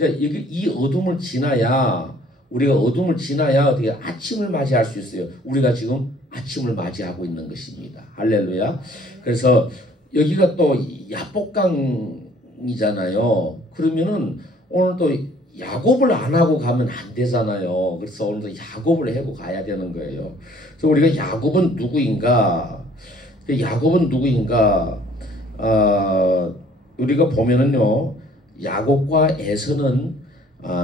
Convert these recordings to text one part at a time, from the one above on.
여기 이 어둠을 지나야 우리가 어둠을 지나야 어떻게 아침을 맞이할 수 있어요. 우리가 지금 아침을 맞이하고 있는 것입니다. 할렐루야. 그래서 여기가 또 야복강이잖아요. 그러면은 오늘 또 야곱을 안 하고 가면 안 되잖아요. 그래서 오늘도 야곱을 하고 가야 되는 거예요. 그래서 우리가 야곱은 누구인가? 야곱은 누구인가? 우리가 보면은요, 야곱과 에서는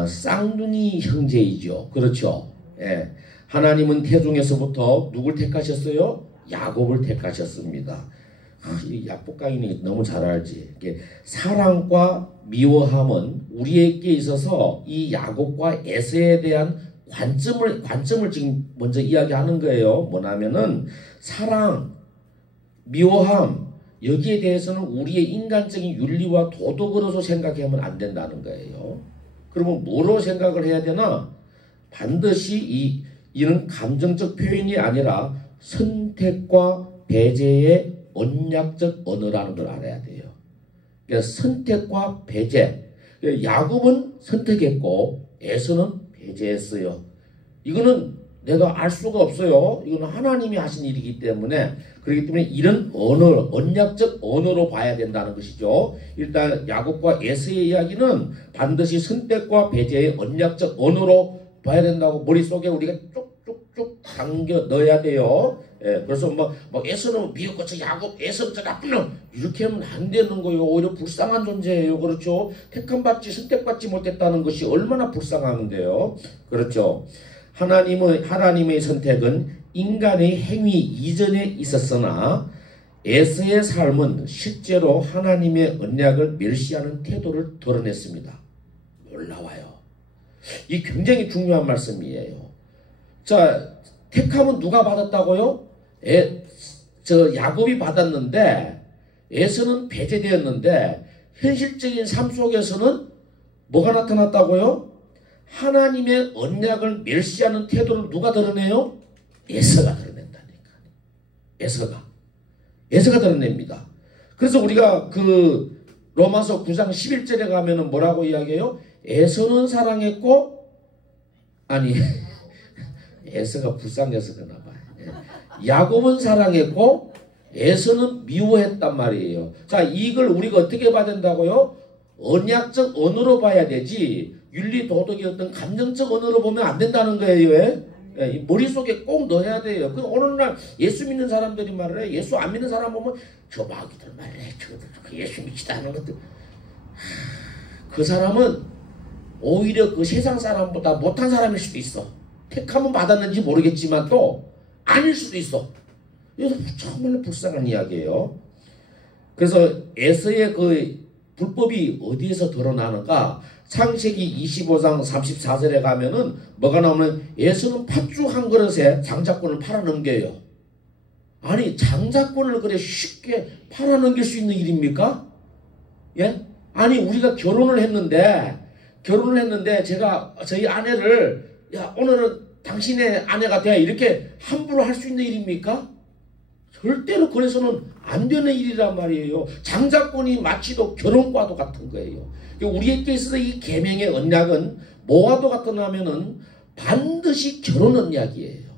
쌍둥이 형제이죠. 그렇죠? 예. 하나님은 태중에서부터 누굴 택하셨어요? 야곱을 택하셨습니다. 이 야복강인이 너무 잘 알지. 사랑과 미워함은 우리에게 있어서 이 야곱과 에서에 대한 관점을 지금 먼저 이야기하는 거예요. 뭐냐면은 사랑, 미워함, 여기에 대해서는 우리의 인간적인 윤리와 도덕으로서 생각하면 안 된다는 거예요. 그러면 뭐로 생각을 해야 되나? 반드시 이는 감정적 표현이 아니라 선택과 배제의 언약적 언어라는 걸 알아야 돼요. 그러니까 선택과 배제. 야곱은 선택했고 에서는 배제했어요. 이거는 내가 알 수가 없어요. 이거는 하나님이 하신 일이기 때문에, 그렇기 때문에 이런 언어, 언약적 언어로 봐야 된다는 것이죠. 일단 야곱과 에서의 이야기는 반드시 선택과 배제의 언약적 언어로 봐야 된다고 머릿속에 우리가 쭉쭉쭉 당겨 넣어야 돼요. 예, 그래서 에서는 미웠고 저 야곱, 에서는 저 나쁜 놈, 이렇게 하면 안 되는 거예요. 오히려 불쌍한 존재예요. 그렇죠? 택함받지, 선택받지 못했다는 것이 얼마나 불쌍한데요. 그렇죠? 하나님의 선택은 인간의 행위 이전에 있었으나 에서의 삶은 실제로 하나님의 언약을 멸시하는 태도를 드러냈습니다. 놀라워요. 이 굉장히 중요한 말씀이에요. 자, 택함은 누가 받았다고요? 야곱이 받았는데 에서는 배제되었는데 현실적인 삶 속에서는 뭐가 나타났다고요? 하나님의 언약을 멸시하는 태도를 누가 드러내요? 에서가 드러낸다니까. 에서가 드러냅니다. 그래서 우리가 그 로마서 9장 11절에 가면은 뭐라고 이야기해요? 에서는 사랑했고, 아니 에서가 불쌍해서 그러나 봐요. 야곱은 사랑했고 에서는 미워했단 말이에요. 자, 이걸 우리가 어떻게 봐야 된다고요? 언약적 언어로 봐야 되지 윤리 도덕의 어떤 감정적 언어로 보면 안 된다는 거예요. 예, 머릿속에 꼭 넣어야 돼요. 그 오늘날 예수 믿는 사람들이 말을 해. 예수 안 믿는 사람 보면 저 마귀들 말을 해. 저 예수 믿지도 않은 것들. 그 사람은 오히려 그 세상 사람보다 못한 사람일 수도 있어. 택함은 받았는지 모르겠지만 또 아닐 수도 있어. 이거 정말로 불쌍한 이야기예요. 그래서 에서의 그 불법이 어디에서 드러나는가? 창세기 25장 34절에 가면은 뭐가 나오면 에서는 팥죽 한 그릇에 장자권을 팔아넘겨요. 아니, 장자권을 그래 쉽게 팔아넘길 수 있는 일입니까? 예? 아니, 우리가 결혼을 했는데 제가 저희 아내를 야, 오늘은 당신의 아내가 돼 이렇게 함부로 할 수 있는 일입니까? 절대로 그래서는 안 되는 일이란 말이에요. 장자권이 마치도 결혼과도 같은 거예요. 우리에게 있어서 이 계명의 언약은 뭐와도 같으냐면은 반드시 결혼 언약이에요.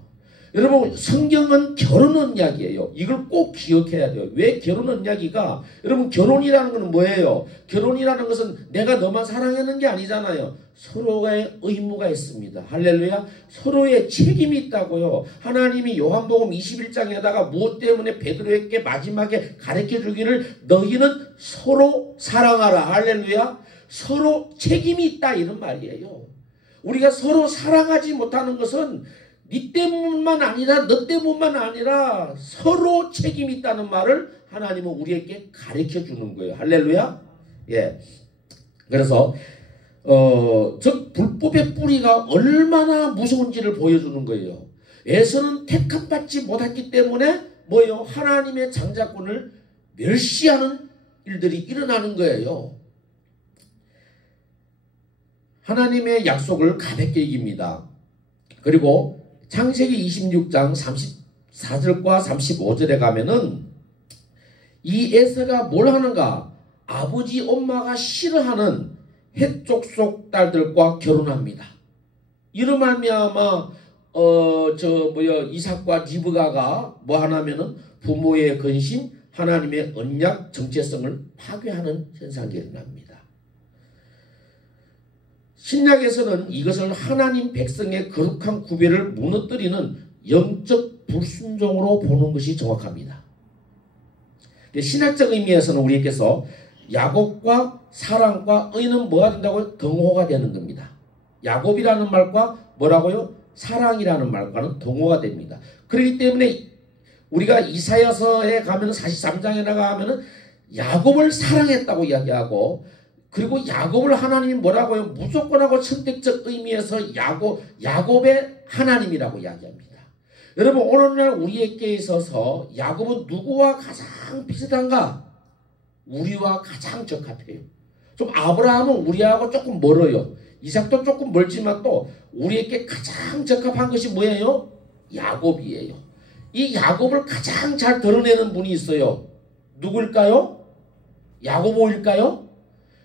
여러분, 성경은 결혼 언약이에요. 이걸 꼭 기억해야 돼요. 왜 결혼 언약이가? 여러분, 결혼이라는 것은 뭐예요? 결혼이라는 것은 내가 너만 사랑하는 게 아니잖아요. 서로의 의무가 있습니다. 할렐루야. 서로의 책임이 있다고요. 하나님이 요한복음 21장에다가 무엇 때문에 베드로에게 마지막에 가르쳐 주기를 너희는 서로 사랑하라. 할렐루야. 서로 책임이 있다 이런 말이에요. 우리가 서로 사랑하지 못하는 것은 네 때문만 아니라 너 때문만 아니라 서로 책임이 있다는 말을 하나님은 우리에게 가르쳐 주는 거예요. 할렐루야. 예. 그래서 즉 불법의 뿌리가 얼마나 무서운지를 보여주는 거예요. 에서는 택함받지 못했기 때문에 뭐예요? 하나님의 장자권을 멸시하는 일들이 일어나는 거예요. 하나님의 약속을 가볍게 이깁니다. 그리고 창세기 26장 34절과 35절에 가면은 이 에서가 뭘 하는가? 아버지 엄마가 싫어하는 헷족속 딸들과 결혼합니다. 이로 말미암아 이삭과 리브가가 뭐 하냐면은 부모의 근심, 하나님의 언약 정체성을 파괴하는 현상이 일어납니다. 신약에서는 이것을 하나님 백성의 거룩한 구별을 무너뜨리는 영적 불순종으로 보는 것이 정확합니다. 신학적 의미에서는 우리께서 야곱과 사랑과 의는 뭐가 된다고요? 동호가 되는 겁니다. 야곱이라는 말과 뭐라고요? 사랑이라는 말과는 동호가 됩니다. 그렇기 때문에 우리가 이사야서에 가면 43장에 나가면 야곱을 사랑했다고 이야기하고, 그리고 야곱을 하나님이 뭐라고요? 무조건하고 선택적 의미에서 야곱의 하나님이라고 이야기합니다. 여러분, 오늘날 우리에게 있어서 야곱은 누구와 가장 비슷한가? 우리와 가장 적합해요. 좀 아브라함은 우리하고 조금 멀어요. 이삭도 조금 멀지만 또 우리에게 가장 적합한 것이 뭐예요? 야곱이에요. 이 야곱을 가장 잘 드러내는 분이 있어요. 누구일까요? 야고보일까요?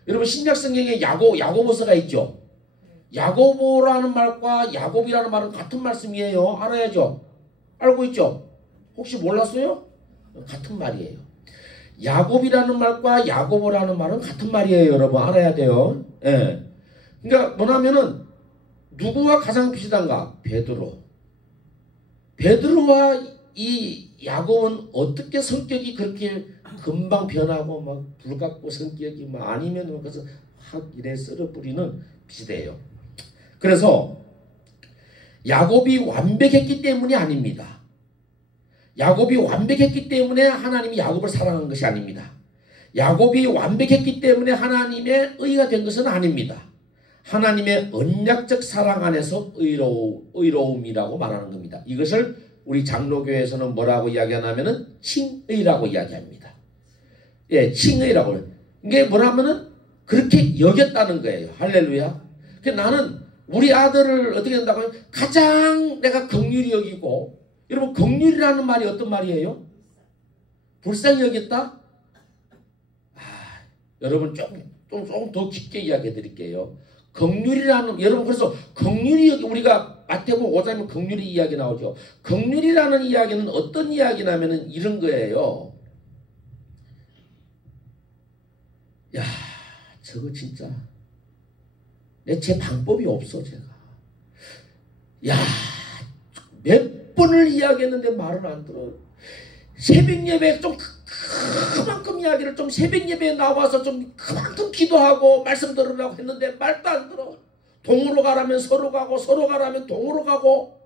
여러분, 신약 성경에 야고보서가 있죠. 야고보라는 말과 야곱이라는 말은 같은 말씀이에요. 알아야죠. 알고 있죠? 혹시 몰랐어요? 같은 말이에요. 야곱이라는 말과 야고보라는 말은 같은 말이에요. 여러분, 알아야 돼요. 예. 그러니까 뭐냐면은 누구와 가장 비슷한가? 베드로와 이 야곱은 어떻게 성격이 그렇게 금방 변하고 막 불같고 성격이 막 아니면 그래서 확 이래 썰어버리는 비슷해요. 그래서 야곱이 완벽했기 때문이 아닙니다. 야곱이 완벽했기 때문에 하나님이 야곱을 사랑한 것이 아닙니다. 야곱이 완벽했기 때문에 하나님의 의가 된 것은 아닙니다. 하나님의 언약적 사랑 안에서 의로움이라고 말하는 겁니다. 이것을 우리 장로교에서는 뭐라고 이야기하냐면은 칭의라고 이야기합니다. 예, 칭의라고. 이게 뭐라면은 그렇게 여겼다는 거예요. 할렐루야. 나는 우리 아들을 어떻게 한다고요? 가장 내가 긍휼히 여기고, 여러분, 긍휼이라는 말이 어떤 말이에요? 불쌍히 여겼다? 여러분 좀 더 깊게 이야기해 드릴게요. 긍휼이라는, 여러분, 그래서 긍휼이, 우리가 마태복음 5장에 긍휼의 이야기 나오죠. 긍휼이라는 이야기는 어떤 이야기냐면은 이런 거예요. 야, 저거 진짜 제 방법이 없어. 제가 야, 몇 번을 이야기했는데 말을 안 들어. 새벽 예배 좀 그만큼 이야기를 좀 새벽 예배에 나와서 좀 그만큼 기도하고 말씀 들으라고 했는데 말도 안 들어. 동으로 가라면 서로 가고, 서로 가라면 동으로 가고,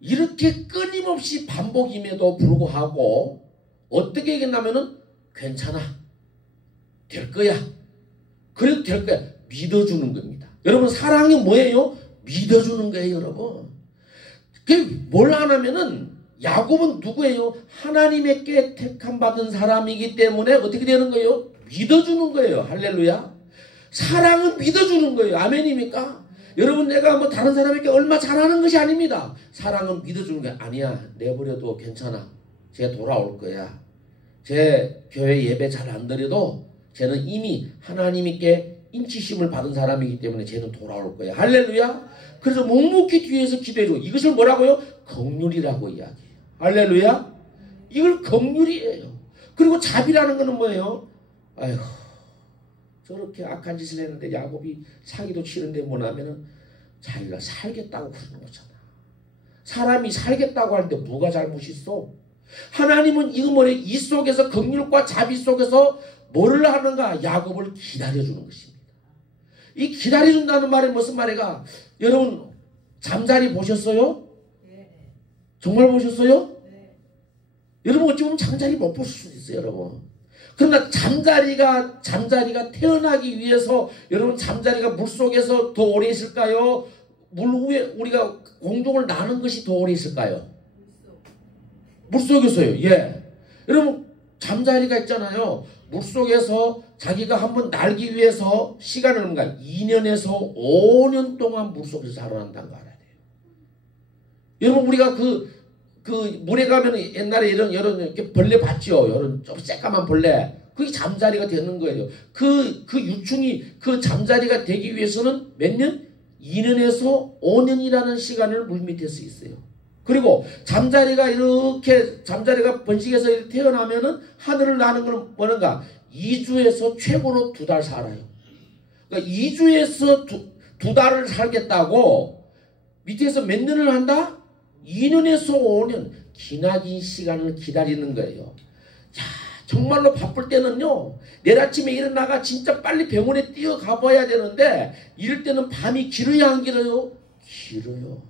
이렇게 끊임없이 반복임에도 불구하고 어떻게 얘기했냐면은 괜찮아, 될 거야, 그래도 될 거야, 믿어주는 겁니다. 여러분, 사랑이 뭐예요? 믿어주는 거예요. 여러분, 그게 뭘 하냐면은 야곱은 누구예요? 하나님에게 택함 받은 사람이기 때문에 어떻게 되는 거예요? 믿어주는 거예요. 할렐루야. 사랑은 믿어주는 거예요. 아멘입니까? 여러분, 내가 뭐 다른 사람에게 얼마 잘하는 것이 아닙니다. 사랑은 믿어주는 거야. 아니야, 내버려도 괜찮아, 쟤 돌아올 거야. 쟤 교회 예배 잘 안 드려도 쟤는 이미 하나님께 인치심을 받은 사람이기 때문에 쟤는 돌아올 거야. 할렐루야. 그래서 묵묵히 뒤에서 기도해줘. 이것을 뭐라고요? 긍휼이라고 이야기해요. 할렐루야. 이걸 긍휼이에요. 그리고 자비라는 것은 뭐예요? 아휴, 저렇게 악한 짓을 했는데 야곱이 사기도 치는데 뭐냐면은 자기가 살겠다고 그러는 거잖아. 사람이 살겠다고 하는데 뭐가 잘못이 있어? 하나님은 이거 뭐래? 이 속에서, 긍휼과 자비 속에서 뭐를 하는가? 야곱을 기다려주는 것입니다. 이 기다려준다는 말이 무슨 말이가? 여러분, 잠자리 보셨어요? 정말 보셨어요? 여러분, 어찌 보면 잠자리 못 보실 수도 있어요. 여러분, 그러나 잠자리가 태어나기 위해서, 여러분, 잠자리가 물속에서 더 오래 있을까요? 물 위에 우리가 공중을 나는 것이 더 오래 있을까요? 물속에서요. 예. 여러분, 잠자리가 있잖아요. 물속에서 자기가 한번 날기 위해서 시간을 얼마인가? 2년에서 5년 동안 물속에서 살아난다는 거 알아야 돼요. 여러분, 우리가 그 물에 가면 옛날에 이런 이렇게 벌레 봤죠? 이런 좀 새까만 벌레. 그게 잠자리가 되는 거예요. 그 유충이 그 잠자리가 되기 위해서는 몇 년? 2년에서 5년이라는 시간을 물밑에서 있어요. 그리고 잠자리가 번식해서 이렇게 태어나면은 하늘을 나는 건 뭐는가? 2주에서 최고로 2달 살아요. 그러니까 2주에서 두 달을 살겠다고 밑에서 몇 년을 한다? 2년에서 5년 기나긴 시간을 기다리는 거예요. 야, 정말로 바쁠 때는요, 내일 아침에 일어나가 진짜 빨리 병원에 뛰어가 봐야 되는데 이럴 때는 밤이 길어야 안 길어요? 길어요.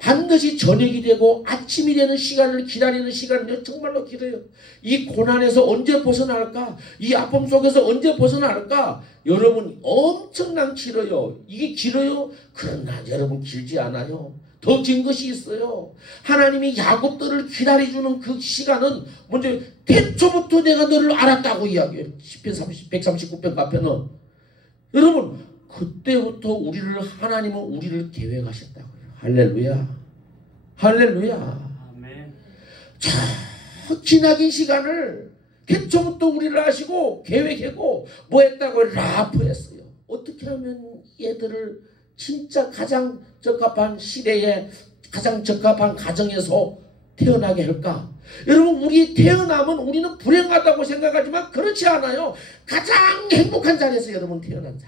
반드시 저녁이 되고 아침이 되는 시간을 기다리는 시간은요, 정말로 길어요. 이 고난에서 언제 벗어날까? 이 아픔 속에서 언제 벗어날까? 여러분, 엄청난 길어요. 이게 길어요? 그러나 여러분, 길지 않아요. 더 긴 것이 있어요. 하나님이 야곱들을 기다려주는 그 시간은 먼저 태초부터 내가 너를 알았다고 이야기해요. 시편 139편 가편은. 여러분, 그때부터 하나님은 우리를 계획하셨다고요. 할렐루야. 할렐루야. 아멘. 자, 기나긴 시간을 태초부터 우리를 아시고 계획하고 뭐 했다고? 라프했어요. 어떻게 하면 얘들을 진짜 가장 적합한 시대에 가장 적합한 가정에서 태어나게 할까? 여러분, 우리 태어나면 우리는 불행하다고 생각하지만 그렇지 않아요. 가장 행복한 자리에서 여러분 태어난 자.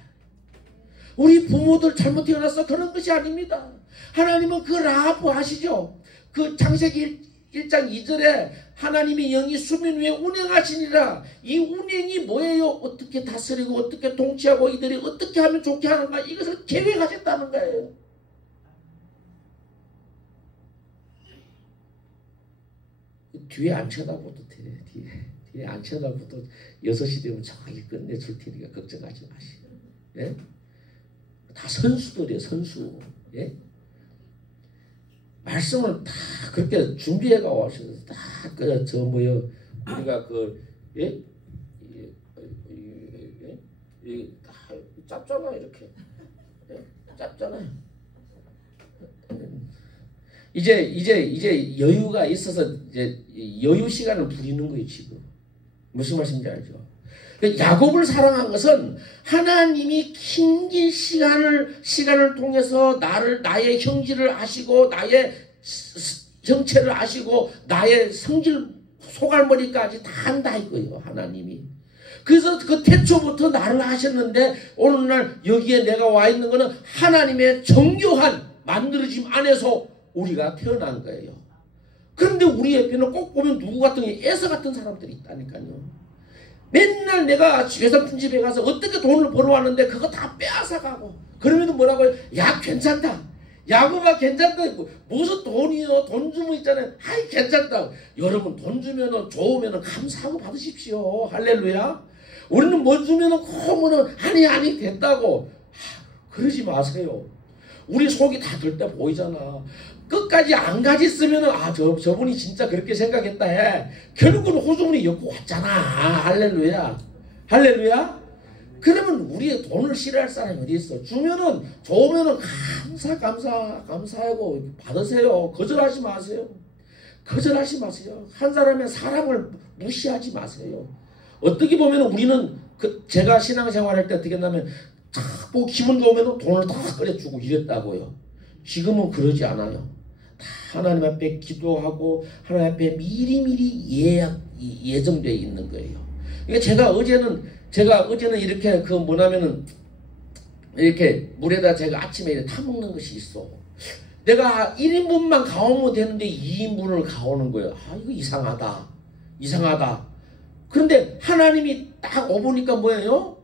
우리 부모들 잘못 태어났어? 그런 것이 아닙니다. 하나님은 그 라합 아시죠? 그 창세기 1장 2절에 하나님의 영이 수면 위에 운행하시니라. 이 운행이 뭐예요? 어떻게 다스리고 어떻게 통치하고 이들이 어떻게 하면 좋게 하는가, 이것을 계획하셨다는 거예요. 뒤에 안 쳐다보도 돼. 뒤에 안 쳐다보도 6시 되면 정확히 끝내줄 테니까 걱정하지 마시고. 예? 다 선수들이에요. 선수. 예? 말씀을 다 그렇게 준비해가 오셔서 다 우리가 다 짭잖아 이렇게. 예? 짭잖아요. 이제 여유가 있어서 이제 여유 시간을 부리는 거예요 지금. 무슨 말씀인지 알죠? 야곱을 사랑한 것은 하나님이 긴 시간을 통해서 나의 형질을 아시고 나의 형체를 아시고 나의 성질 소갈머리까지 다 안다 이거예요. 하나님이. 그래서 그 태초부터 나를 아셨는데 오늘날 여기에 내가 와 있는 것은 하나님의 정교한 만들어짐 안에서 우리가 태어난 거예요. 그런데 우리 옆에는 꼭 보면 누구 같은 에서 같은 사람들이 있다니까요. 맨날 내가 외상품 집에 가서 어떻게 돈을 벌어왔는데 그거 다 빼앗아가고 그러면 뭐라고 해요? 야 괜찮다. 야구가 괜찮다. 무슨 돈이요? 돈 주면 있잖아요. 아이 괜찮다. 여러분 돈 주면은 좋으면은 감사하고 받으십시오. 할렐루야. 우리는 뭐 주면은 콩은 아니 됐다고. 그러지 마세요. 우리 속이 다 들 때 보이잖아. 끝까지 안 가졌으면은 저분이 진짜 그렇게 생각했다 해. 결국은 호주머니 엮고 왔잖아. 할렐루야. 할렐루야. 그러면 우리의 돈을 싫어할 사람이 어디 있어? 주면은 좋으면은 감사하고 받으세요. 거절하지 마세요. 거절하지 마세요. 한 사람의 사랑을 무시하지 마세요. 어떻게 보면 우리는 제가 신앙생활할 때 어떻게 했냐면 뭐 기분 좋으면 돈을 다 꺼내주고 이랬다고요. 지금은 그러지 않아요. 다 하나님 앞에 기도하고 하나님 앞에 미리미리 예정되어 있는 거예요. 그러니까 제가 어제는 이렇게 뭐냐면은 이렇게 물에다 제가 아침에 이렇게 타먹는 것이 있어. 내가 1인분만 가오면 되는데 2인분을 가오는 거예요. 이거 이상하다. 그런데 하나님이 딱 오보니까 뭐예요?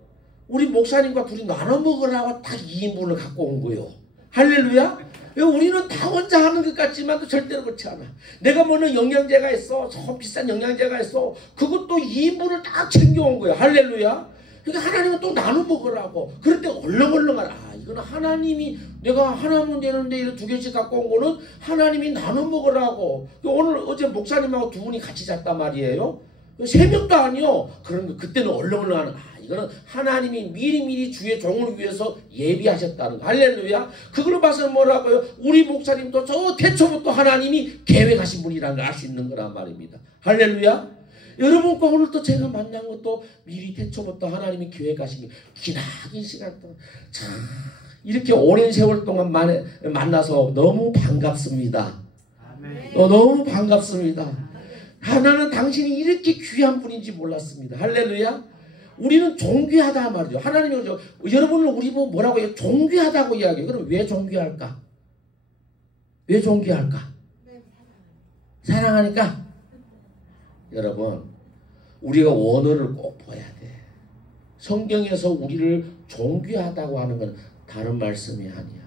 우리 목사님과 둘이 나눠 먹으라고 딱 2인분을 갖고 온 거예요. 할렐루야. 우리는 다 혼자 하는 것 같지만 절대로 그렇지 않아. 내가 먹는 영양제가 있어. 저 비싼 영양제가 있어. 그것도 2인분을 딱 챙겨온 거야. 할렐루야. 그러니까 하나님은 또 나눠 먹으라고. 그럴 때 얼렁얼렁하라. 이거는 하나님이 내가 하나면 되는데 이런 2개씩 갖고 온 거는 하나님이 나눠 먹으라고. 어제 목사님하고 2분이 같이 잤단 말이에요. 3명도 아니요. 그런 거 그때는 얼렁얼렁하는 이거는 하나님이 미리미리 주의 종을 위해서 예비하셨다는 거. 할렐루야. 그걸로 봐서 뭐라고요? 우리 목사님도 저 태초부터 하나님이 계획하신 분이라는 걸 알 수 있는 거란 말입니다. 할렐루야. 여러분과 오늘도 제가 만난 것도 미리 태초부터 하나님이 계획하신 게 기나긴 시간 동안 참 이렇게 오랜 세월 동안 만나서 너무 반갑습니다. 너무 반갑습니다. 하나는 당신이 이렇게 귀한 분인지 몰랐습니다. 할렐루야. 우리는 존귀하다 말이죠. 하나님이 여러분을 우리 보고 뭐라고 해요? 존귀하다고 이야기해요. 그럼 왜 존귀할까? 왜 존귀할까? 사랑하니까. 여러분, 우리가 원어를 꼭 봐야 돼. 성경에서 우리를 존귀하다고 하는 건 다른 말씀이 아니야.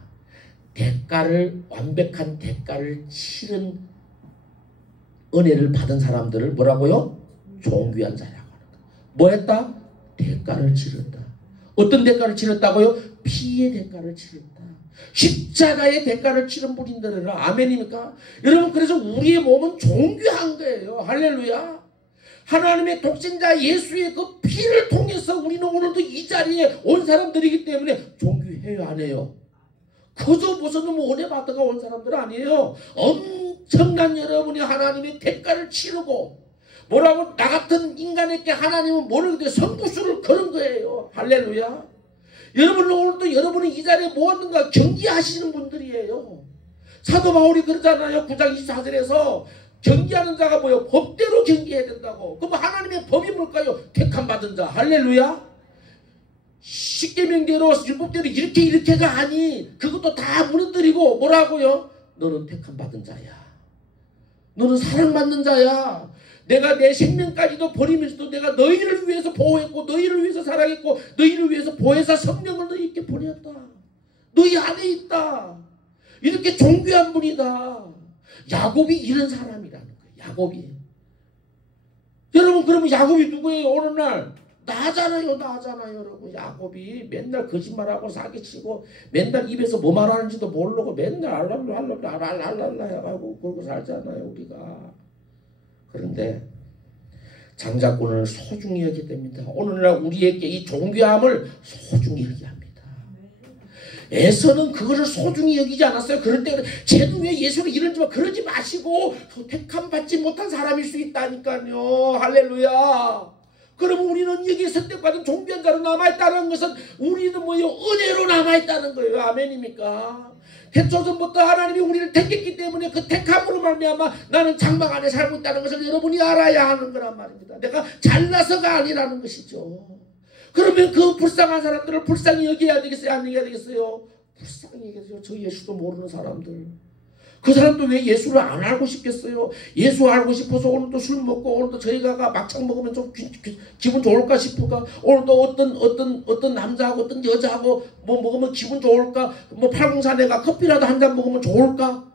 완벽한 대가를 치른 은혜를 받은 사람들을 뭐라고요? 존귀한 자라고 하는 거야. 뭐 했다? 대가를 치른다. 어떤 대가를 치렀다고요? 피의 대가를 치른다. 십자가의 대가를 치른 분인들이라. 아멘입니까? 여러분, 그래서 우리의 몸은 존귀한 거예요. 할렐루야. 하나님의 독생자 예수의 그 피를 통해서 우리는 오늘도 이 자리에 온 사람들이기 때문에 존귀해요, 안 해요? 그저 무슨 은혜 받다가 온 사람들 아니에요. 엄청난 여러분이 하나님의 대가를 치르고 뭐라고 나 같은 인간에게 하나님은 모르는데 성부수를 거는 거예요. 할렐루야. 여러분 오늘도 여러분이 이 자리에 모았는가 경기하시는 분들이에요. 사도 바울이 그러잖아요. 9장 24절에서 경기하는 자가 뭐예요? 법대로 경기해야 된다고. 그럼 하나님의 법이 뭘까요? 택함 받은 자. 할렐루야. 십계명대로 율법대로 이렇게가 아니. 그것도 다 무너뜨리고 뭐라고요? 너는 택함 받은 자야. 너는 사랑받는 자야. 내가 내 생명까지도 버리면서도 내가 너희를 위해서 보호했고 너희를 위해서 사랑했고 너희를 위해서 보혜사 성령을 너희에게 보냈다. 너희 안에 있다. 이렇게 존귀한 분이다. 야곱이 이런 사람이라는 거예요. 야곱이. 여러분 그러면 야곱이 누구예요? 어느 날 나잖아요. 여러분. 야곱이 맨날 거짓말하고 사기치고 맨날 입에서 뭐 말하는지도 모르고 맨날 알랄랄랄랄랄라 해가지고 그러고 살잖아요. 우리가. 그런데 장자권을 소중히 여기게 됩니다. 오늘날 우리에게 이 존귀함을 소중히 여기게 합니다. 에서는 그것을 소중히 여기지 않았어요. 그럴 때 쟤는 왜 예수를 이런지만 그러지 마시고 택함 받지 못한 사람일 수 있다니까요. 할렐루야. 그러면 우리는 여기 선택받은 존귀한 자로 남아있다는 것은 우리는 뭐예요? 은혜로 남아있다는 거예요. 아멘입니까? 태초전부터 하나님이 우리를 택했기 때문에 그 택함으로 말미암아 나는 장막 안에 살고 있다는 것을 여러분이 알아야 하는 거란 말입니다. 내가 잘나서가 아니라는 것이죠. 그러면 그 불쌍한 사람들을 불쌍히 여겨야 되겠어요? 안 여겨야 되겠어요? 불쌍히 여겨야죠. 저 예수도 모르는 사람들. 그 사람도 왜 예수를 안 알고 싶겠어요? 예수 알고 싶어서 오늘도 술 먹고 오늘도 저희가 막창 먹으면 좀 기분 좋을까 싶을까? 오늘도 어떤 남자하고 어떤 여자하고 뭐 먹으면 기분 좋을까? 뭐 팔공산에가 커피라도 한 잔 먹으면 좋을까?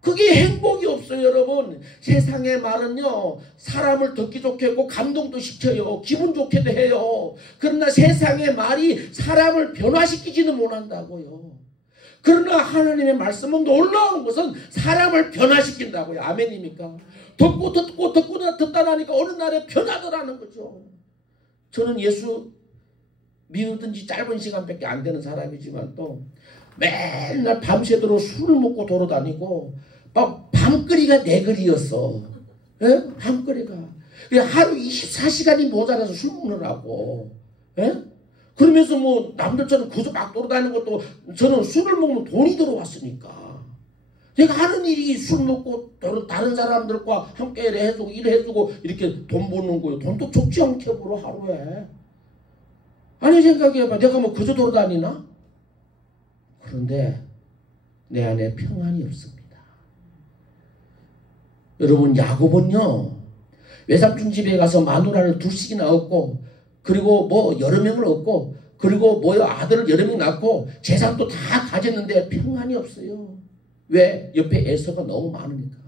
그게 행복이 없어요, 여러분. 세상의 말은요, 사람을 듣기 좋게 하고 감동도 시켜요. 기분 좋게도 해요. 그러나 세상의 말이 사람을 변화시키지는 못한다고요. 그러나 하나님의 말씀은 놀라운 것은 사람을 변화시킨다고요. 아멘입니까? 듣고 듣다 나니까 어느 날에 변하더라는 거죠. 저는 예수 믿은 지 짧은 시간밖에 안 되는 사람이지만 또 맨날 밤새도록 술을 먹고 돌아다니고 막 밤거리가 내 거리였어. 예? 밤거리가. 하루 24시간이 모자라서 술 먹느라고. 예? 그러면서 뭐 남들처럼 그저 막 돌아다니는 것도 저는 술을 먹으면 돈이 들어왔으니까 내가 하는 일이 술 먹고 다른 사람들과 함께 해주고 일해주고 이렇게 돈 버는 거예요. 돈도 적지 않게 벌어 하루에. 아니 생각해봐. 내가 뭐 그저 돌아다니나? 그런데 내 안에 평안이 없습니다. 여러분 야곱은요 외삼촌 집에 가서 마누라를 둘씩이나 얻고 그리고 뭐 여러 명을 얻고 그리고 뭐 아들을 여러 명 낳고 재산도 다 가졌는데 평안이 없어요. 왜? 옆에 에서가 너무 많으니까.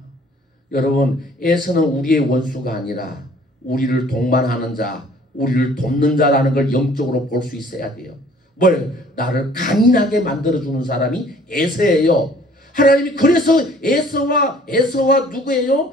여러분 에서는 우리의 원수가 아니라 우리를 동반하는 자, 우리를 돕는 자라는 걸 영적으로 볼 수 있어야 돼요. 뭘? 나를 강인하게 만들어주는 사람이 에서예요. 하나님이 그래서 에서와 누구예요?